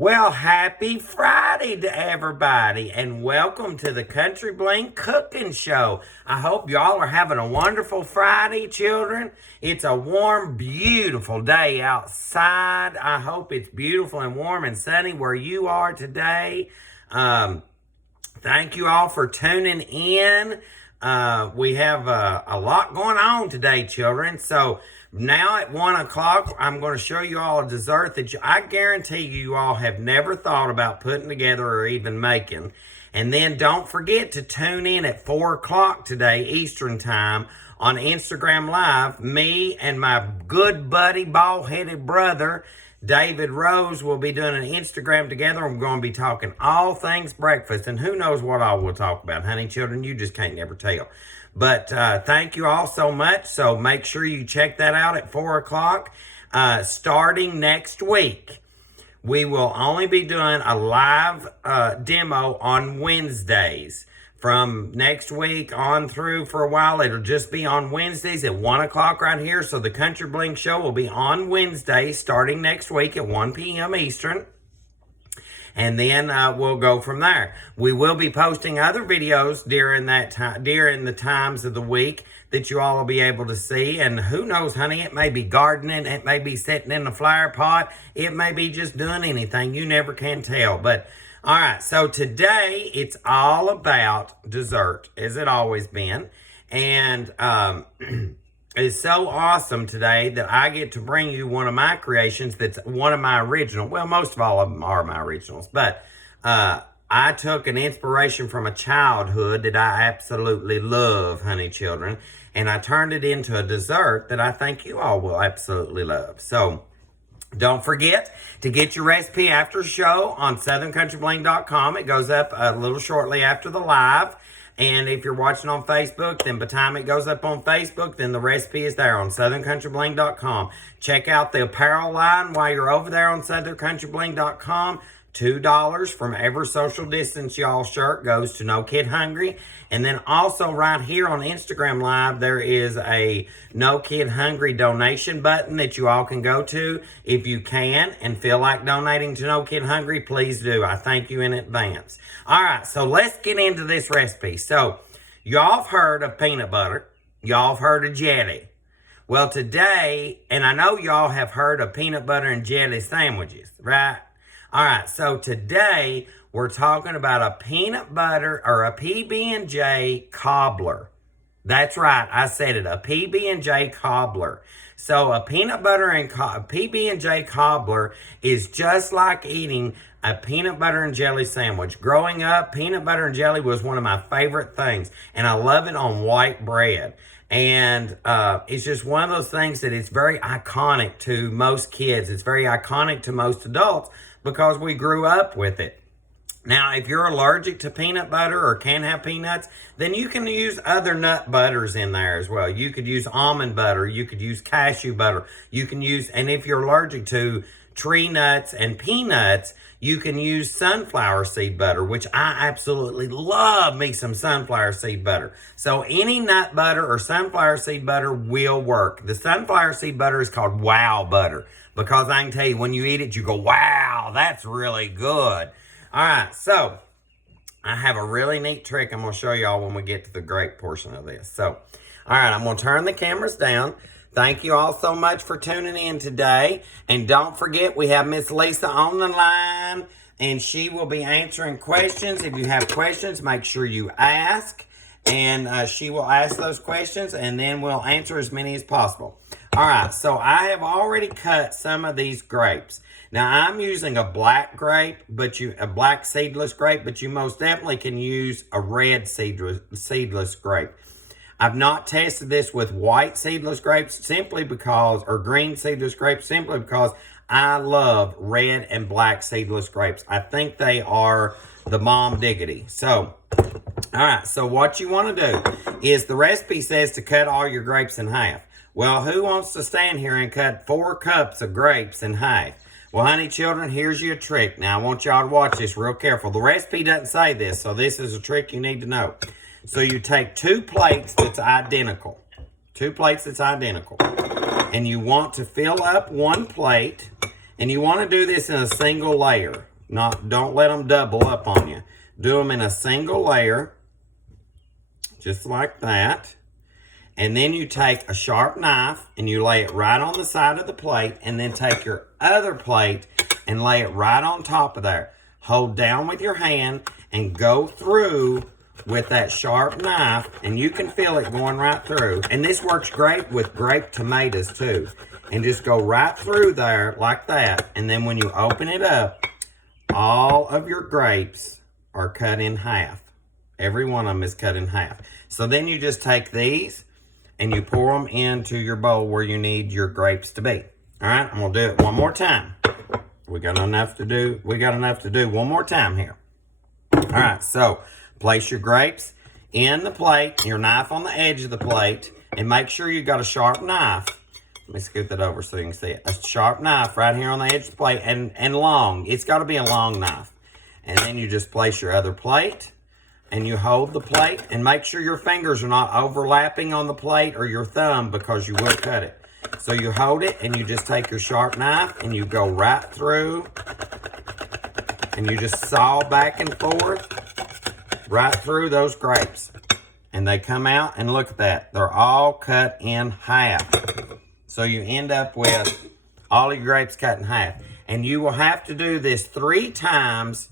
Well, happy Friday to everybody, and welcome to the Country Bling Cooking Show. I hope y'all are having a wonderful Friday, children. It's a warm, beautiful day outside. I hope it's beautiful and warm and sunny where you are today. Thank you all for tuning in. We have a lot going on today, children. So now at 1 o'clock, I'm going to show you all a dessert that I guarantee you all have never thought about putting together or even making. And then don't forget to tune in at 4 o'clock today, Eastern Time, on Instagram Live. Me and my good buddy, bald-headed brother, David Rose, will be doing an Instagram together. We're going to be talking all things breakfast. And who knows what all we'll talk about, honey, children. You just can't never tell. But thank you all so much. So make sure you check that out at 4 o'clock. Starting next week, we will only be doing a live demo on Wednesdays. From next week on through for a while, it'll just be on Wednesdays at 1 o'clock right here. So the Country Bling Show will be on Wednesday starting next week at 1 p.m. Eastern. And then we'll go from there. We will be posting other videos during that time, during the times of the week that you all will be able to see. And who knows, honey, it may be gardening, it may be sitting in the flower pot, it may be just doing anything. You never can tell. But all right, so today it's all about dessert, as it always been. And it's so awesome today that I get to bring you one of my creations that's one of my original. Well, most of all of them are my originals. But I took an inspiration from a childhood that I absolutely love, honey children. And I turned it into a dessert that I think you all will absolutely love. So don't forget to get your recipe after the show on SouthernCountryBling.com. It goes up a little shortly after the live. And if you're watching on Facebook, then by the time it goes up on Facebook, then the recipe is there on SouthernCountryBling.com. Check out the apparel line while you're over there on SouthernCountryBling.com. $2 from every social distance y'all shirt goes to No Kid Hungry. And then also right here on Instagram Live, there is a No Kid Hungry donation button that you all can go to. If you can and feel like donating to No Kid Hungry, please do. I thank you in advance. All right, so let's get into this recipe. So y'all have heard of peanut butter. Y'all have heard of jelly. Well, today, and I know y'all have heard of peanut butter and jelly sandwiches, right? All right, so today we're talking about a peanut butter or a PB&J cobbler. That's right, I said it, a PB&J cobbler. So a peanut butter and PB&J cobbler is just like eating a peanut butter and jelly sandwich. Growing up, peanut butter and jelly was one of my favorite things, and I love it on white bread. And it's just one of those things that it's very iconic to most kids. It's very iconic to most adults because we grew up with it. Now, if you're allergic to peanut butter or can't have peanuts, then you can use other nut butters in there as well. You could use almond butter. You could use cashew butter. You can use, and if you're allergic to tree nuts and peanuts, you can use sunflower seed butter, which I absolutely love me some sunflower seed butter. So any nut butter or sunflower seed butter will work. The sunflower seed butter is called wow butter because I can tell you when you eat it, you go, wow, that's really good. All right, so I have a really neat trick I'm going to show y'all when we get to the grape portion of this. So, all right, I'm going to turn the cameras down. Thank you all so much for tuning in today. And don't forget, we have Miss Lisa on the line, and she will be answering questions. If you have questions, make sure you ask, and she will ask those questions, and then we'll answer as many as possible. All right, so I have already cut some of these grapes. Now, I'm using a black grape, a black seedless grape, but you most definitely can use a red seedless grape. I've not tested this with white seedless grapes simply because, or green seedless grapes simply because I love red and black seedless grapes. I think they are the mom diggity. So, all right, so what you want to do is the recipe says to cut all your grapes in half. Well, who wants to stand here and cut 4 cups of grapes in half? Well, honey children, here's your trick. Now, I want y'all to watch this real careful. The recipe doesn't say this, so this is a trick you need to know. So you take 2 plates that's identical. 2 plates that's identical. And you want to fill up 1 plate. And you want to do this in a single layer. Don't let them double up on you. Do them in a single layer, just like that. And then you take a sharp knife and you lay it right on the side of the plate, and then take your other plate and lay it right on top of there. Hold down with your hand and go through with that sharp knife, and you can feel it going right through. And this works great with grape tomatoes too. And just go right through there like that. And then when you open it up, all of your grapes are cut in half. Every one of them is cut in half. So then you just take these and you pour them into your bowl where you need your grapes to be. All right, I'm gonna do it one more time. We got enough to do one more time here. All right, so place your grapes in the plate, your knife on the edge of the plate, and make sure you got a sharp knife. Let me scoot that over so you can see it. A sharp knife right here on the edge of the plate, and long. It's got to be a long knife. And then you just place your other plate, and you hold the plate, and make sure your fingers are not overlapping on the plate or your thumb, because you will cut it. So you hold it, and you just take your sharp knife, and you go right through, and you just saw back and forth right through those grapes. And they come out, and look at that. They're all cut in half. So you end up with all your grapes cut in half. And you will have to do this 3 times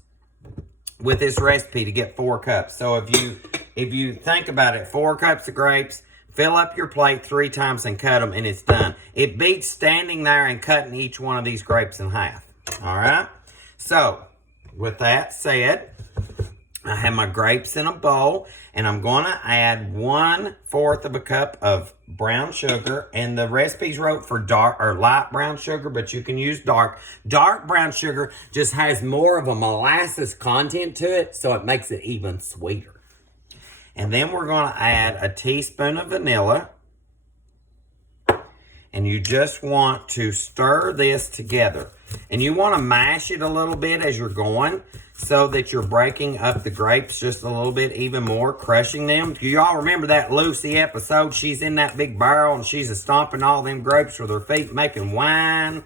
with this recipe to get 4 cups. So if you think about it, 4 cups of grapes, fill up your plate 3 times and cut them, and it's done. It beats standing there and cutting each one of these grapes in half. All right? So with that said, I have my grapes in a bowl, and I'm going to add 1/4 of a cup of brown sugar. And the recipes wrote for dark or light brown sugar, but you can use dark. Dark brown sugar just has more of a molasses content to it, so it makes it even sweeter. And then we're going to add a teaspoon of vanilla. And you just want to stir this together. And you want to mash it a little bit as you're going, so that you're breaking up the grapes just a little bit even more, crushing them. Do you all remember that Lucy episode? She's in that big barrel and she's stomping all them grapes with her feet, making wine.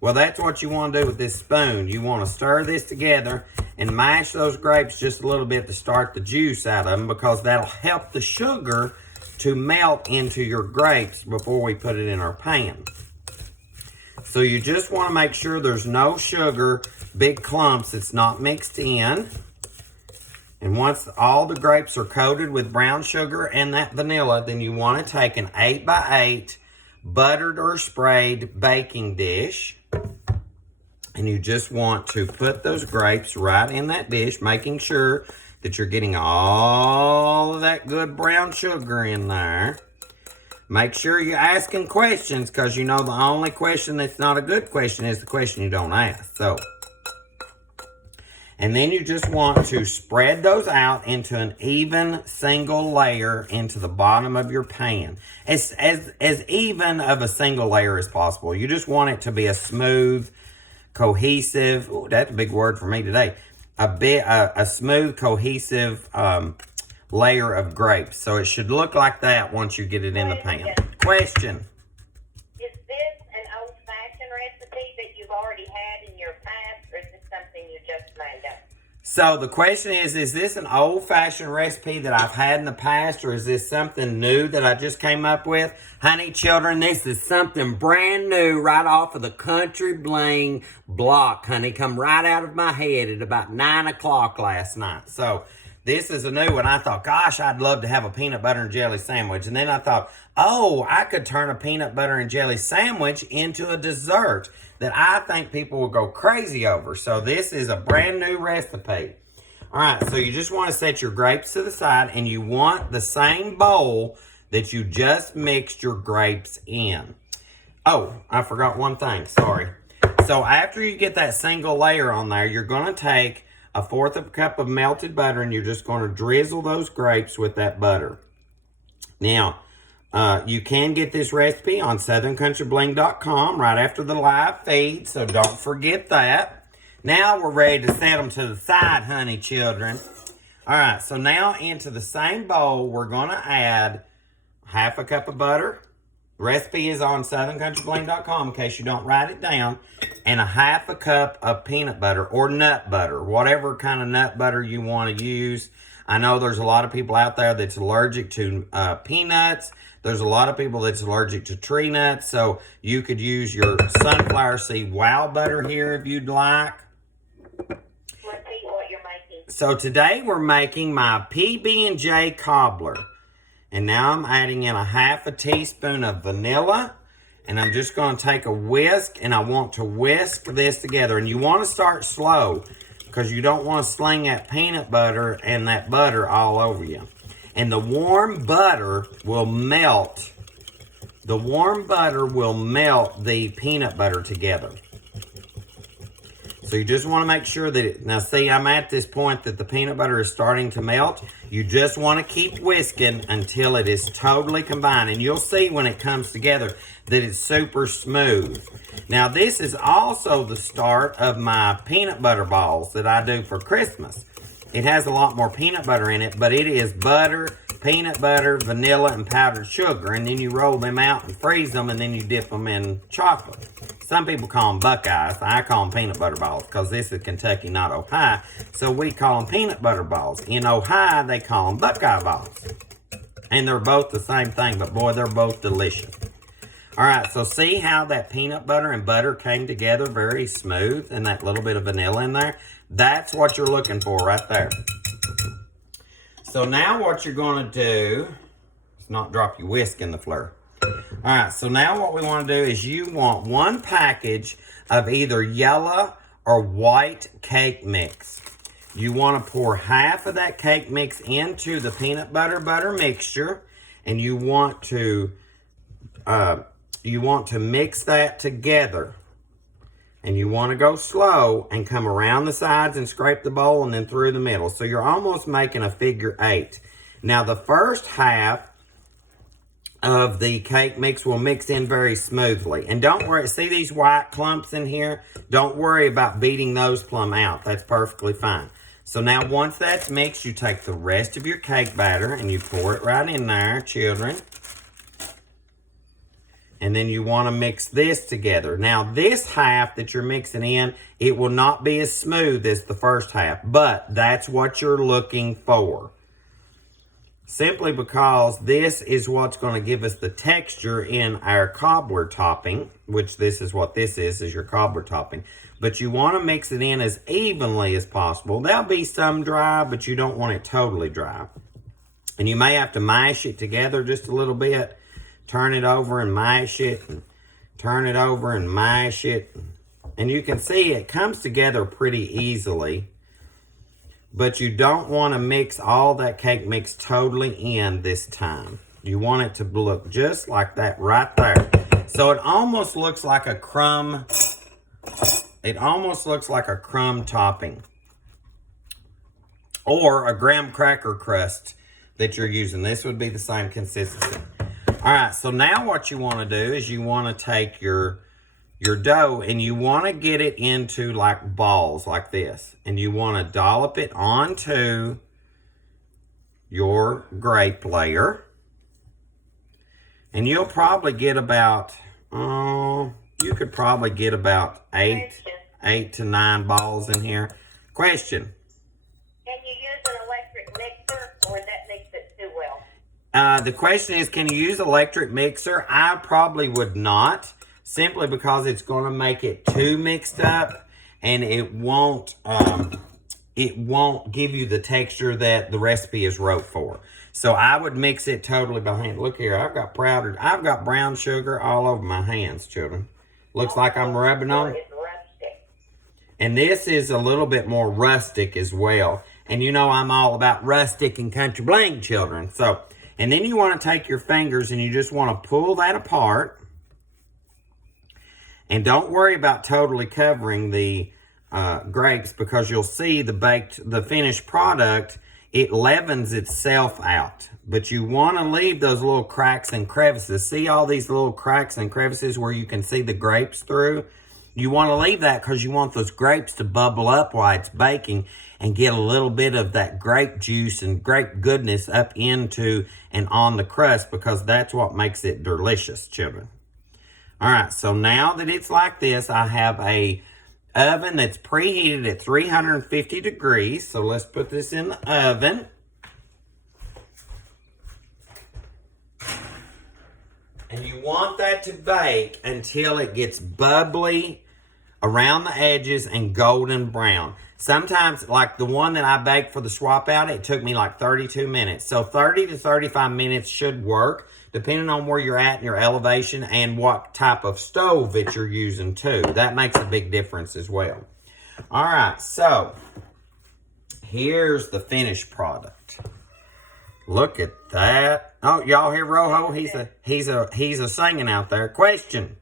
Well, that's what you want to do with this spoon. You want to stir this together and mash those grapes just a little bit to start the juice out of them, because that'll help the sugar to melt into your grapes before we put it in our pan. So you just want to make sure there's no sugar, big clumps, it's not mixed in. And once all the grapes are coated with brown sugar and that vanilla, then you want to take an 8x8 buttered or sprayed baking dish. And you just want to put those grapes right in that dish, making sure that you're getting all of that good brown sugar in there. Make sure you're asking questions, because you know the only question that's not a good question is the question you don't ask. So, and then you just want to spread those out into an even single layer into the bottom of your pan. As even of a single layer as possible. You just want it to be a smooth, cohesive, ooh, that's a big word for me today. A smooth, cohesive layer of grapes. So it should look like that once you get it in the pan. Question. Is this an old-fashioned recipe that you've already had in your past, or is this something you just made up? So the question is this an old-fashioned recipe that I've had in the past, or is this something new that I just came up with? Honey, children, this is something brand new right off of the Country Bling block, honey. Come right out of my head at about 9 o'clock last night. So this is a new one. I thought, gosh, I'd love to have a peanut butter and jelly sandwich. And then I thought, oh, I could turn a peanut butter and jelly sandwich into a dessert that I think people will go crazy over. So this is a brand new recipe. All right, so you just want to set your grapes to the side, and you want the same bowl that you just mixed your grapes in. Oh, I forgot one thing, sorry. So after you get that single layer on there, you're going to take 1/4 of a cup of melted butter, and you're just going to drizzle those grapes with that butter. Now, you can get this recipe on southerncountryBling.com right after the live feed, so don't forget that. Now we're ready to set them to the side, honey children. All right, so now into the same bowl, we're going to add 1/2 cup of butter, The recipe is on southerncountryblend.com in case you don't write it down. And a half a cup of peanut butter or nut butter, whatever kind of nut butter you want to use. I know there's a lot of people out there that's allergic to peanuts. There's a lot of people that's allergic to tree nuts. So you could use your sunflower seed wow butter here if you'd like. Let's see what you're making. So today we're making my PB&J cobbler. And now I'm adding in a half a teaspoon of vanilla. And I'm just going to take a whisk, and I want to whisk this together. And you want to start slow because you don't want to sling that peanut butter and that butter all over you. And the warm butter will melt. The warm butter will melt the peanut butter together. So you just want to make sure that, now see, I'm at this point that the peanut butter is starting to melt. You just want to keep whisking until it is totally combined. And you'll see when it comes together that it's super smooth. Now this is also the start of my peanut butter balls that I do for Christmas. It has a lot more peanut butter in it, but it is butter, peanut butter, vanilla, and powdered sugar. And then you roll them out and freeze them, and then you dip them in chocolate. Some people call them Buckeyes. I call them peanut butter balls because this is Kentucky, not Ohio. So we call them peanut butter balls. In Ohio, they call them Buckeye balls. And they're both the same thing, but boy, they're both delicious. All right, so see how that peanut butter and butter came together very smooth and that little bit of vanilla in there? That's what you're looking for right there. So now what you're going to do is not drop your whisk in the flour. All right, so now what we want to do is you want 1 package of either yellow or white cake mix. You want to pour half of that cake mix into the peanut butter mixture, and you want to mix that together. And you want to go slow and come around the sides and scrape the bowl and then through the middle. So you're almost making a figure 8. Now the first half of the cake mix will mix in very smoothly. And don't worry, see these white clumps in here? Don't worry about beating those plumb out. That's perfectly fine. So now once that's mixed, you take the rest of your cake batter and you pour it right in there, children. And then you want to mix this together. Now this half that you're mixing in, it will not be as smooth as the first half, but that's what you're looking for. Simply because this is what's going to give us the texture in our cobbler topping, which this is what this is your cobbler topping. But you want to mix it in as evenly as possible. There'll be some dry, but you don't want it totally dry. And you may have to mash it together just a little bit. Turn it over and mash it, and turn it over and mash it. And you can see it comes together pretty easily. But you don't want to mix all that cake mix totally in this time. You want it to look just like that right there. So it almost looks like a crumb. It almost looks like a crumb topping. Or a graham cracker crust that you're using. This would be the same consistency. All right, so now what you want to do is you want to take your dough and you want to get it into like balls like this. And you want to dollop it onto your grape layer. And you'll probably get about, you could probably get about 8 to 9 balls in here. Question. Can you use an electric mixer, or that makes it too well? The question is, can you use electric mixer? I probably would not, simply because it's going to make it too mixed up, and it won't give you the texture that the recipe is wrote for. So I would mix it totally by hand. Look here, I've got brown sugar all over my hands, children. Looks like I'm rubbing on. And this is a little bit more rustic as well. And you know I'm all about rustic and country bling, children. So. And then you want to take your fingers and you just want to pull that apart. And don't worry about totally covering the grapes, because you'll see the finished product, it leavens itself out. But you want to leave those little cracks and crevices. See all these little cracks and crevices where you can see the grapes through? You want to leave that because you want those grapes to bubble up while it's baking and get a little bit of that grape juice and grape goodness up into and on the crust, because that's what makes it delicious, children. All right, so now that it's like this, I have a oven that's preheated at 350 degrees. So let's put this in the oven. And you want that to bake until it gets bubbly around the edges and golden brown. Sometimes, like the one that I baked for the swap out, it took me like 32 minutes. So 30 to 35 minutes should work, depending on where you're at in your elevation and what type of stove that you're using too. That makes a big difference as well. All right, so here's the finished product. Look at that. Oh, y'all hear Rojo? He's a singing out there. Question.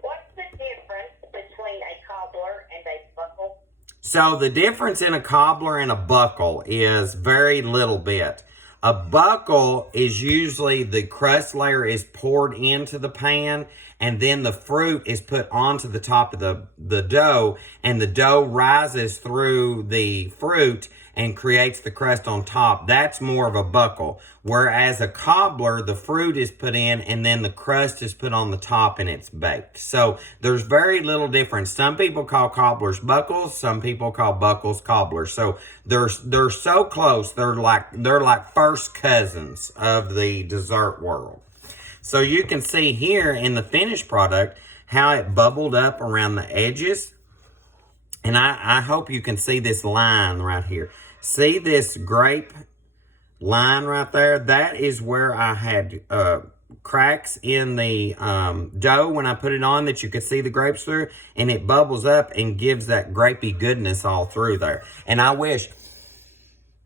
What's the difference between a cobbler and a buckle? So the difference in a cobbler and a buckle is very little bit. A buckle is usually the crust layer is poured into the pan, and then the fruit is put onto the top of the dough, and the dough rises through the fruit and creates the crust on top. That's more of a buckle. Whereas a cobbler, the fruit is put in and then the crust is put on the top and it's baked. So there's very little difference. Some people call cobblers buckles, some people call buckles cobblers. So they're so close. They're like first cousins of the dessert world. So you can see here in the finished product how it bubbled up around the edges. And I hope you can see this line right here. See this grape line right there? That is where I had cracks in the dough when I put it on that you could see the grapes through. And it bubbles up and gives that grapey goodness all through there. And I wish,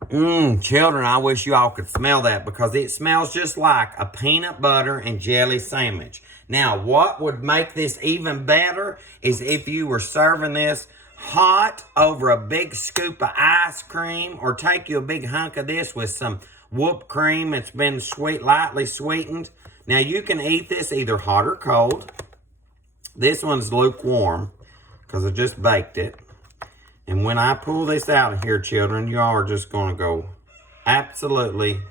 children, I wish you all could smell that, because it smells just like a peanut butter and jelly sandwich. Now, what would make this even better is if you were serving this hot over a big scoop of ice cream, or take you a big hunk of this with some whipped cream that's been lightly sweetened. Now you can eat this either hot or cold. This one's lukewarm because I just baked it. And when I pull this out of here, children, you all are just going to go absolutely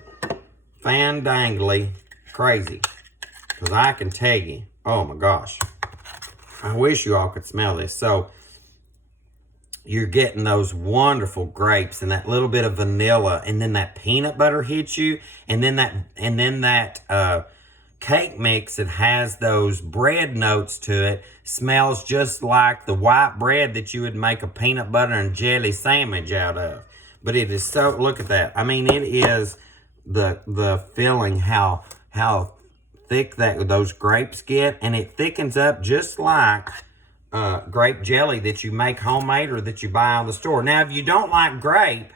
fandangly crazy, because I can tell you, oh my gosh, I wish you all could smell this. So you're getting those wonderful grapes and that little bit of vanilla, and then that peanut butter hits you, and then that cake mix that has those bread notes to it smells just like the white bread that you would make a peanut butter and jelly sandwich out of. But it is so, look at that. I mean, it is the filling, how thick those grapes get, and it thickens up just like grape jelly that you make homemade or that you buy on the store. Now, if you don't like grape,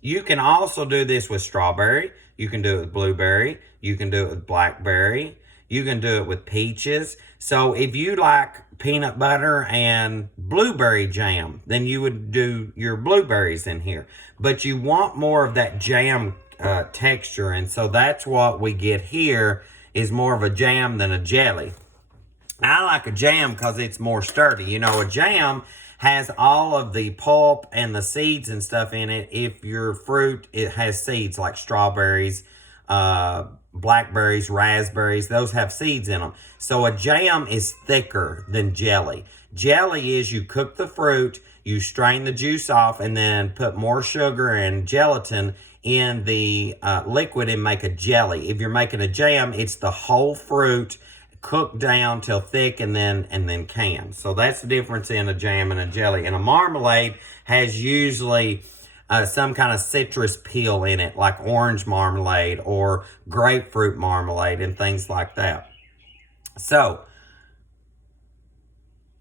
you can also do this with strawberry. You can do it with blueberry. You can do it with blackberry. You can do it with peaches. So if you like peanut butter and blueberry jam, then you would do your blueberries in here. But you want more of that jam texture, and so that's what we get here, is more of a jam than a jelly. I like a jam because it's more sturdy. You know, a jam has all of the pulp and the seeds and stuff in it. If your fruit, it has seeds like strawberries, blackberries, raspberries, those have seeds in them. So a jam is thicker than jelly. Jelly is you cook the fruit, you strain the juice off, and then put more sugar and gelatin in the liquid and make a jelly. If you're making a jam, it's the whole fruit cooked down till thick and then canned. So that's the difference in a jam and a jelly. And a marmalade has usually some kind of citrus peel in it, like orange marmalade or grapefruit marmalade and things like that. So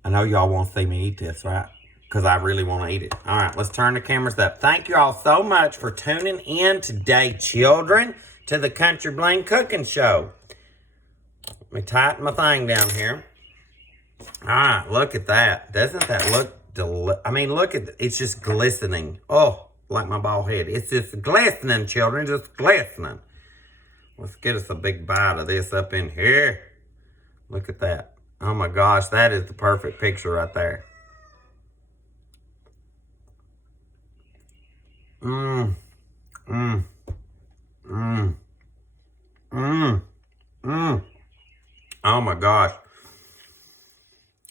I know y'all want to see me eat this, right? Because I really want to eat it. All right, let's turn the cameras up. Thank you all so much for tuning in today, children, to the Country Bling Cooking Show. Let me tighten my thing down here. All right, look at that. Doesn't that look I mean, look at it's just glistening. Oh, like my bald head. It's just glistening, children, just glistening. Let's get us a big bite of this up in here. Look at that. Oh my gosh, that is the perfect picture right there. Mmm. Mmm. Mmm. Mmm. Mmm. Oh my gosh.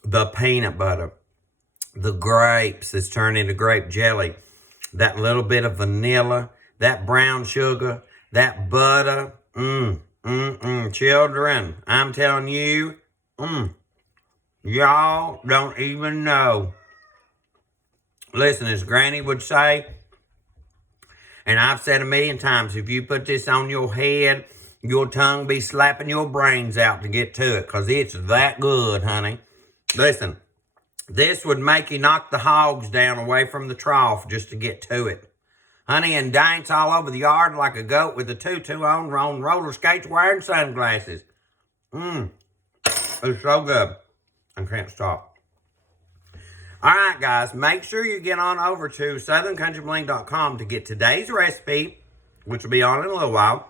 The peanut butter. The grapes that's turned into grape jelly. That little bit of vanilla. That brown sugar. That butter. Children, I'm telling you, y'all don't even know. Listen, as Granny would say, and I've said a million times, if you put this on your head, your tongue be slapping your brains out to get to it, because it's that good, honey. Listen, this would make you knock the hogs down away from the trough just to get to it. Honey, and dance all over the yard like a goat with a tutu on roller skates wearing sunglasses. It's so good. I can't stop. All right, guys, make sure you get on over to southerncountryBling.com to get today's recipe, which will be on in a little while.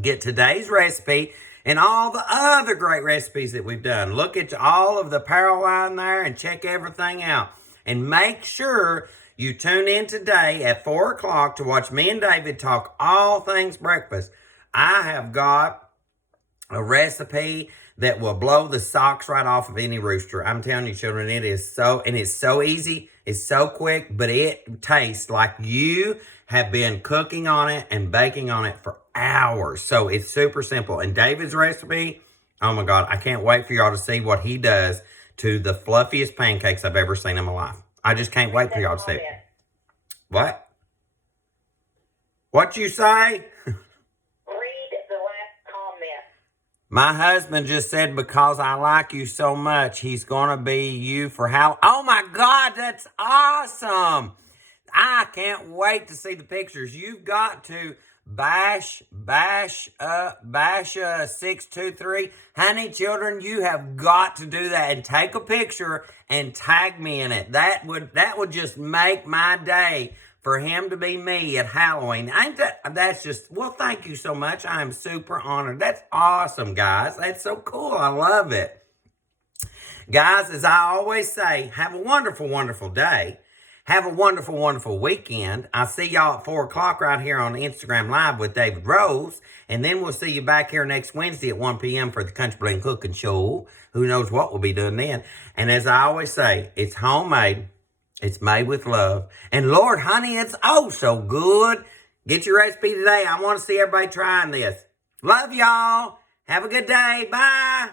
Get today's recipe and all the other great recipes that we've done. Look at all of the apparel line there and check everything out. And make sure you tune in today at 4 o'clock to watch me and David talk all things breakfast. I have got a recipe that will blow the socks right off of any rooster. I'm telling you, children, it's so easy, it's so quick, but it tastes like you have been cooking on it and baking on it for hours. So it's super simple. And David's recipe, oh my God, I can't wait for y'all to see what he does to the fluffiest pancakes I've ever seen in my life. I just can't wait for y'all to see it. What? What you say? My husband just said, because I like you so much, he's going to be you for how... Oh, my God, that's awesome. I can't wait to see the pictures. You've got to bash 623. Honey, children, you have got to do that and take a picture and tag me in it. That would just make my day. For him to be me at Halloween. That's just, well, thank you so much. I am super honored. That's awesome, guys. That's so cool. I love it. Guys, as I always say, have a wonderful, wonderful day. Have a wonderful, wonderful weekend. I'll see y'all at 4 o'clock right here on Instagram Live with David Rose. And then we'll see you back here next Wednesday at 1 p.m. for the Country Bling Cookin Show. Who knows what we'll be doing then. And as I always say, it's homemade. It's made with love. And Lord, honey, it's oh so good. Get your recipe today. I want to see everybody trying this. Love y'all. Have a good day. Bye.